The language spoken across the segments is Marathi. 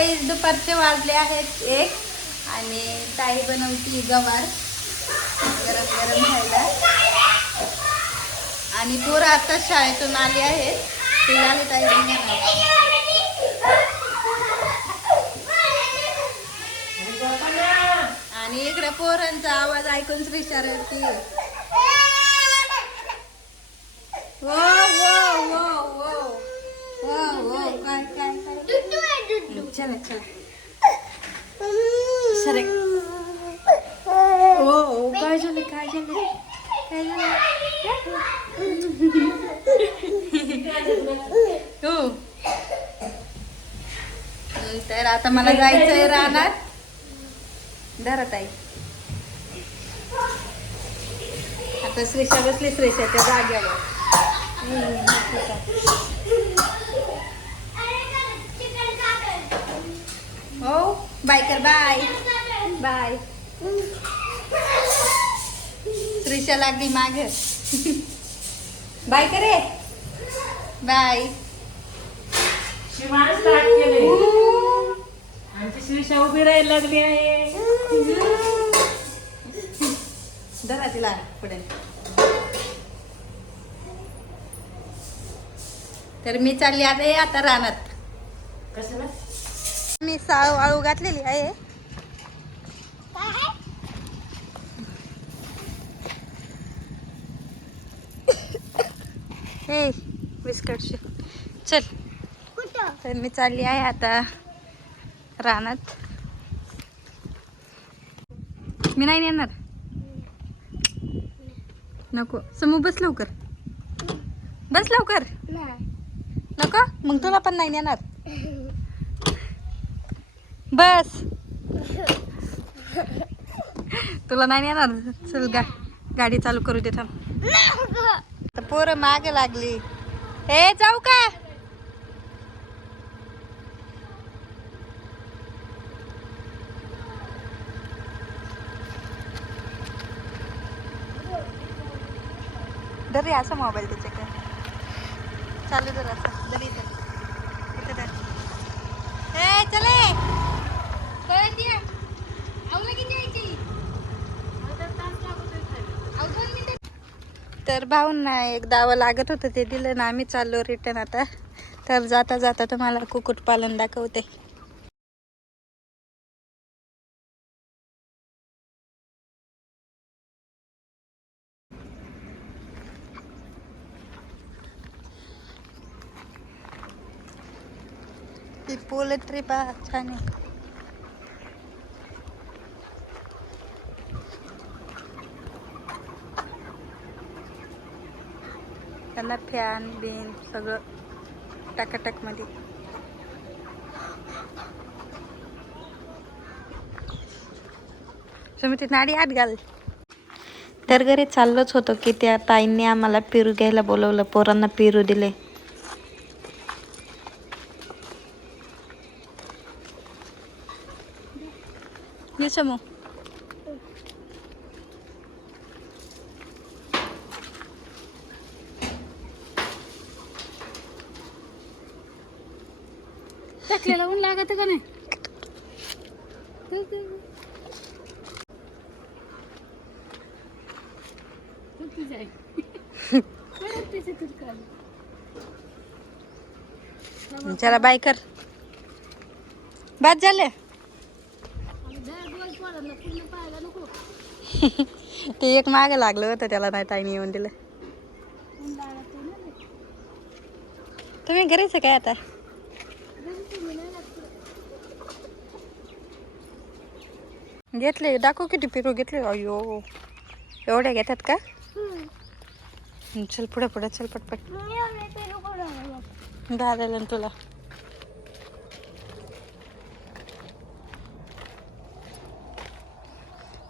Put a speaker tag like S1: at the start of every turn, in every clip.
S1: गाई दुपारचे वाजले आहेत एक आणि ताई बनवती गवार गरम गरम खायला. आणि पोरं आता शाळेतून आली आहेत. ते झाले ताई आणि इकडे पोरांचा आवाज ऐकून श्रीचारती हो हो हो हो हो हो काय काय काय? चला चला. सरे हो काय झालं काय झालं? काय झालं? हो. तर आता मला जायचंय रानात. धरत आहे आता श्रेषा बसली श्रेषाच्या जाग्यावर. हो बाय कर बाय बाय श्रीषा लागली माग बाय करे बाय
S2: शिवान स्टार्ट केले. आमची श्रीषा उभी राहायला लागली आहे.
S1: धरा तिला पुढे. तर मी चालली आहे आता रानात.
S2: कशाला
S1: मी साळू आळू घातलेली आहे. हे बिस्कटची चल. तर मी चालली आहे आता रानात. मी नाही येणार नको. समू बस लवकर. बस लवकर. नको? मग तुला पण नाही येणार बस. तुला नाही येणार? चल गा गाडी चालू करू दे थांब. तर पोरं मागे लागली. हे जाऊ का? धर असा मोबाईल त्याच्याकडे. चालू जर असं धर तर भाऊंना एक दावं लागत होतं ते दिलं ना आम्ही चाललो रिटर्न आता. तर जाता जाता तुम्हाला कुक्कुटपालन दाखवते. ही पोल्ट्री पहा छान आहे. त्यांना फॅन बिन सगळं टाकाटाकमध्ये. सुमिती नाडी हात घाल. तर घरी चाललोच होतो की त्या ताईंनी आम्हाला पेरू घ्यायला बोलवलं पोरांना पेरू दिले. समू
S3: टाकलेला ऊन लागत का नाही.
S1: चला बाय कर. बाद झाले? ते एक मागे लागलं होतं त्याला नाही ताईने येऊन दिलं. तुम्ही घरीच काय आता
S3: घरी तुम्ही नाही लागत.
S1: घेतले दाखव किती पिरू घेतले. अयो एवढ्या घेतात का? चल पुढे पुढे चल पटपट? घालायला ना तुला.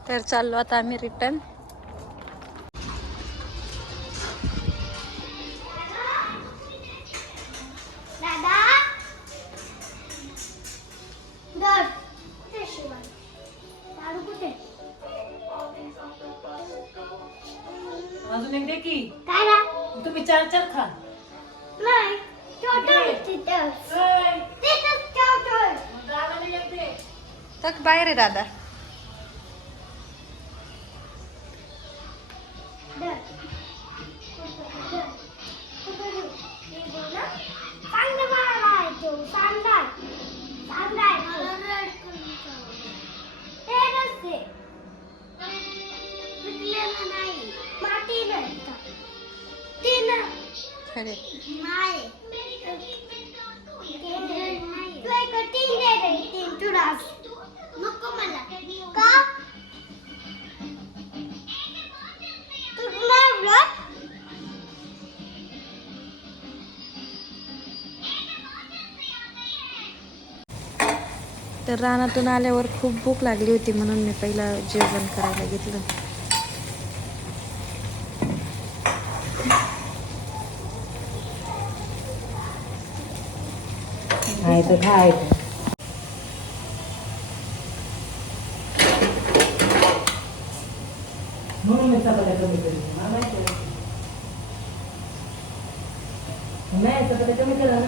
S1: तर चाललो आता आम्ही रिटर्न बघ बाहेर आहे दादा खरे
S3: नको
S1: तर रानातून आल्यावर खूप भूक लागली होती म्हणून मी पहिला जेवण करायला घेतलं.
S2: आहे तर खायचं म्हणून मी चपात्या कमी केली मला माहिती आहे. नाही चपात्या कमी केलं ना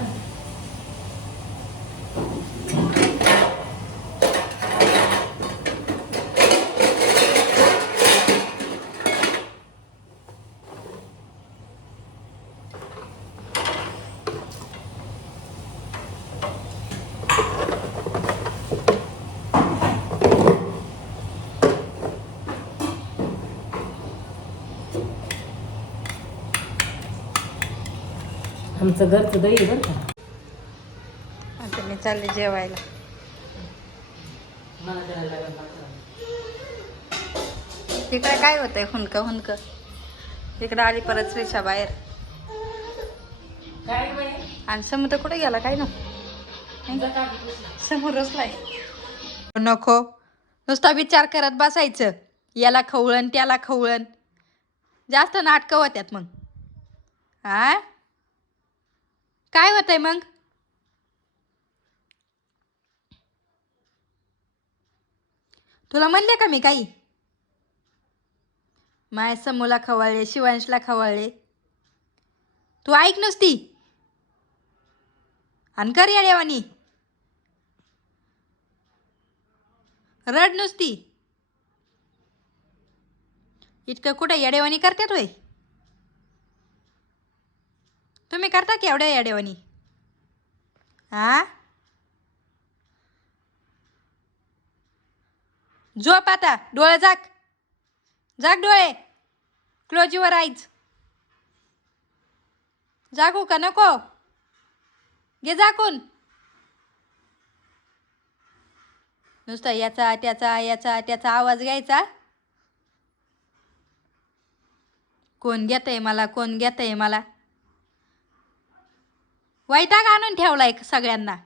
S2: आमचं घरचं दही बरं का?
S1: आता मी चालले जेवायला. तिकडे काय होतंय हुनक हुनक तिकडे आली परत श्रीषा बाहेर? आणि समुद्र कुठे गेला? काय ना? समोरच नाही. नको. नुसता विचार करत बसायचं. याला खवळण त्याला खवळण. जास्त नाटकं होत्यात मग. हा काय होतंय मग? तुला म्हणले का मी काही? माय समूला खवळले शिवांशला खवळले. तू ऐक नुसती. आणि कर या देवानी. रड नुसती. इतकं कुठं येडेवानी करतात होय तुम्ही करता की एवढ्या येडेवानी हा झोप आता डोळे जाग जाग डोळे. Close your eyes. जागू का नको? घे जाकून नुसता याचा त्याचा याचा त्याचा आवाज घ्यायचा. कोण घेत आहे मला कोण घेत आहे मला? वैताग आणून ठेवलाय सगळ्यांना.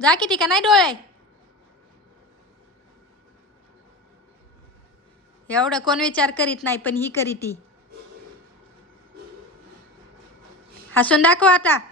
S1: जा किती का नाही डोळे. एवढं कोण विचार करीत नाही पण ही करीती. हसून दाखव आता.